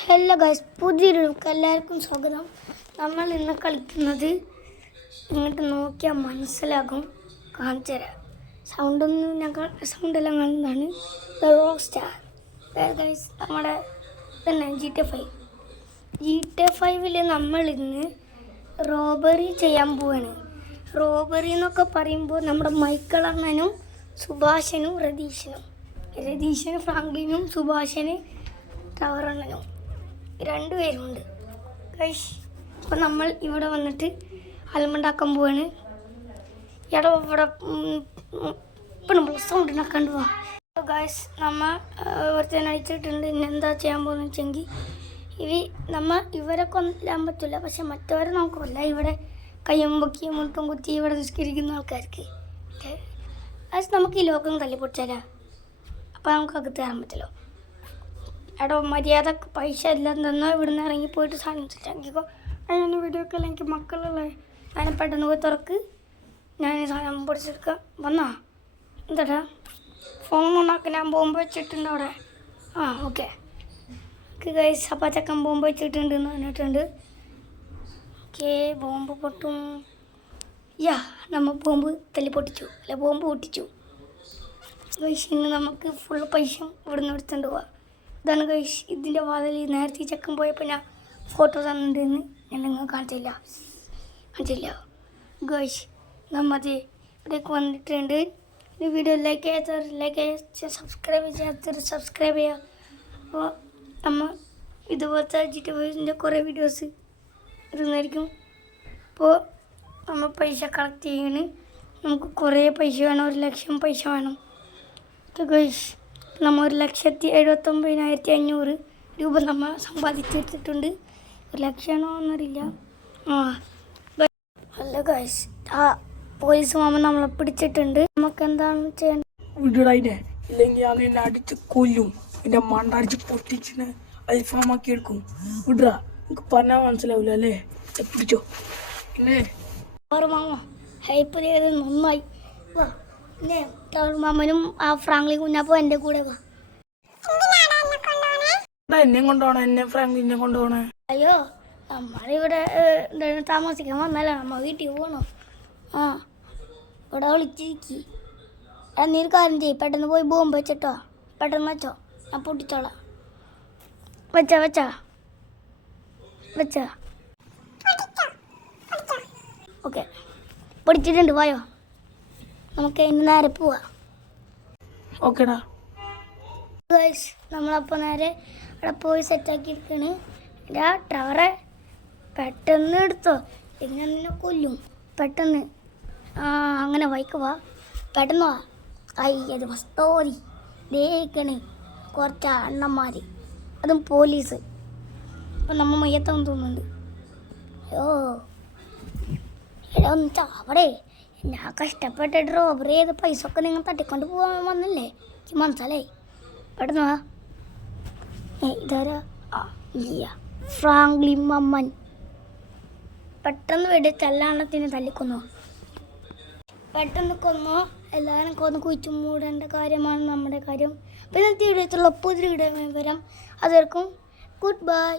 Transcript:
Hello guys, പുതിയൊരു എല്ലാവർക്കും സ്വാഗതം. നമ്മൾ ഇന്ന് കളിക്കുന്നത് ഇങ്ങോട്ട് നോക്കിയാൽ മനസ്സിലാകും, കാണിച്ചു തരാം. സൗണ്ടെല്ലാം കാണുന്നതാണ് ദ റോക്ക് സ്റ്റാർ. ഗൈസ്, നമ്മുടെ തന്നെ GTA 5 നമ്മൾ ഇന്ന് റോബറി ചെയ്യാൻ പോവാണ്. റോബറി എന്നൊക്കെ പറയുമ്പോൾ നമ്മുടെ മൈക്കിൾ അണ്ണനും സുഭാഷനും രതീശനും ഫ്രാങ്ക്ലിനും സുഭാഷന് ടവറണ്ണനും രണ്ടുപേരുമുണ്ട് ഗൈസ്. അപ്പോൾ നമ്മൾ ഇവിടെ വന്നിട്ട് അൽമണ്ടാക്കാൻ പോവാണ്. ഇവിടെ ഇപ്പം സൗണ്ട് ഉണ്ടാക്കാണ്ട് പോവാം. ഗൈസ്, നമ്മൾ ഒരുത്തന്നെ അയച്ചിട്ടുണ്ട്. ഇനി എന്താ ചെയ്യാൻ പോകുന്നത് വെച്ചെങ്കിൽ ഇവരെ കൊല്ലാൻ പറ്റില്ല, പക്ഷെ മറ്റവരെ നമുക്കില്ല. ഇവിടെ കയ്യും പൊക്കി മുട്ടും കുത്തി ഇവിടെ നിസ്കരിക്കുന്ന ആൾക്കാർക്ക് നമുക്ക് ഈ ലോകം തല്ലിപ്പൊടിച്ചാലാ. അപ്പോൾ നമുക്ക് അകത്ത് കയറാൻ പറ്റില്ലോ. എടോ, മര്യാദ പൈസ ഇല്ലെന്ന് ഇവിടുന്ന് ഇറങ്ങിപ്പോയിട്ട് സാധനം സെറ്റാക്കിക്കോ. അതിന് വീഡിയോ ഒക്കെ എനിക്ക് മക്കളുള്ള അതിനെ പെട്ടെന്ന് പോയി തുറക്ക്. ഞാൻ ഈ സാധനം പൊടിച്ചെടുക്കാം. വന്നാ എന്താടാ ഫോൺ ഉണ്ടാക്കാൻ ഞാൻ ബോംബ് വെച്ചിട്ടുണ്ട് അവിടെ. ഓക്കെ ഗൈസ്, അപ്പം ചക്കൻ ബോംബ് വെച്ചിട്ടുണ്ട് എന്ന് പറഞ്ഞിട്ടുണ്ട്. ഓക്കെ, ബോംബ് പൊട്ടും. നമ്മൾ ബോംബ് ബോംബ് പൊട്ടിച്ചു ഗൈസ്. ഇന്ന് നമുക്ക് ഫുൾ പൈസ ഇവിടുന്ന് എടുത്തുകൊണ്ട് പോവാം. ഇതാണ് ഗൈസ് ഇതിൻ്റെ വാതിൽ. നേരത്തെ ചെക്കൻ പോയപ്പോൾ ഞാൻ ഫോട്ടോ തന്നിട്ടുണ്ടെന്ന് ഞാൻ നിങ്ങൾ കാണിച്ചില്ല ഗൈസ്. നമ്മൾ ഇവിടേക്ക് വന്നിട്ടുണ്ട്. ഈ വീഡിയോ ലൈക്ക് ചെയ്യാത്തവർ സബ്സ്ക്രൈബ് ചെയ്യുക. അപ്പോൾ നമ്മൾ ഇതുപോലത്തെ GTA 5 കുറേ വീഡിയോസ് ഇരുന്നായിരിക്കും. അപ്പോൾ നമ്മൾ പൈസ കളക്ട് ചെയ്യണം. നമുക്ക് കുറേ പൈസ വേണം, 1 ലക്ഷം പൈസ വേണം ഗൈസ്. നമ്മൾ 1,79,500 രൂപ നമ്മൾ സമ്പാദിച്ചെടുത്തിട്ടുണ്ട്. 1 ലക്ഷമാണോ എന്നറിയില്ല. അല്ല ഗൈസ്, പോലീസ് മാമൻ നമ്മളെ പിടിച്ചിട്ടുണ്ട്. നമുക്ക് എന്താണ് ചെയ്യേണ്ടത്? വിടടാ, ഇല്ലെങ്കിൽ അത് എന്നെ അടിച്ച് കൊല്ലും. എൻ്റെ മണ്ട അടിച്ച് പൊട്ടിച്ചിന് അൽഫാമാക്കി എടുക്കും. വിടറാ, എനിക്ക് പറഞ്ഞാൽ മനസ്സിലാവില്ല അല്ലേ? പിടിച്ചോ. പിന്നെ മാമ ഹൈപ്പ് ചെയ്ത് നന്നായി. വാ, പിന്നെ മാമനും ആ ഫ്രാങ്ക്ലി കുഞ്ഞാപ്പോ എൻ്റെ കൂടെ വാ. എന്നെ കൊണ്ടുപോണേ, എന്നെ ഫ്രാങ്ക്ലിനെ കൊണ്ടുപോണേ. അയ്യോ, നമ്മളിവിടെ താമസിക്കാൻ വന്നല്ല, നമ്മ വീട്ടിൽ പോകണം. ഇവിടെ വിളിച്ചിരിക്കി. നീ ഒരു കാര്യം ചെയ്യും, പെട്ടെന്ന് പോയി ബോംബ് വെച്ചിട്ടോ. പെട്ടെന്ന് വെച്ചോ, ഞാൻ പൊട്ടിച്ചോളാം. വെച്ചാ ഓക്കെ, പൊടിച്ചിട്ടുണ്ട്. പോയോ, നമുക്ക് ഇന്ന് നേരെ പോവാ. ഓക്കെടാ ഗൈസ്, നമ്മളപ്പോൾ നേരെ അവിടെ പോയി സെറ്റാക്കി എടുക്കണ്. ടവറെ പെട്ടെന്ന് എടുത്തോ, ഇങ്ങനെ നിന്നെ കൊല്ലും. പെട്ടെന്ന് അങ്ങനെ വായിക്കുവാ, പെട്ടെന്ന് വാ. അത് വസ്തോരി ദേക്കണ് കുറച്ച് അണ്ണന്മാർ, അതും പോലീസ്. അപ്പം നമ്മൾ മയ്യത്താന്ന് തോന്നുന്നുണ്ട്. ഒന്ന് ചാവടേ, ഞാൻ കഷ്ടപ്പെട്ടിട്ട് റോബറി ചെയ്ത് പൈസ ഒക്കെ നിങ്ങൾ തട്ടിക്കൊണ്ട് പോകാൻ വന്നില്ലേ, എനിക്ക് മനസ്സിലായി. പെട്ടെന്ന് വാ. ഇതാരാ? ഫ്രാങ്ക്ലിൻ മമ്മൻ. പെട്ടെന്ന് വീട് ചെല്ലാണത്തിന് തല്ലിക്കൊന്നു. പെട്ടെന്ന് കൊന്നോ, എല്ലാവരും കൊന്ന് കുഴിച്ചു മൂടേണ്ട കാര്യമാണ് നമ്മുടെ കാര്യം. പിന്നെ തീടത്തുള്ള പുതിയ വരാം. അതായിരിക്കും ഗുഡ് ബൈ.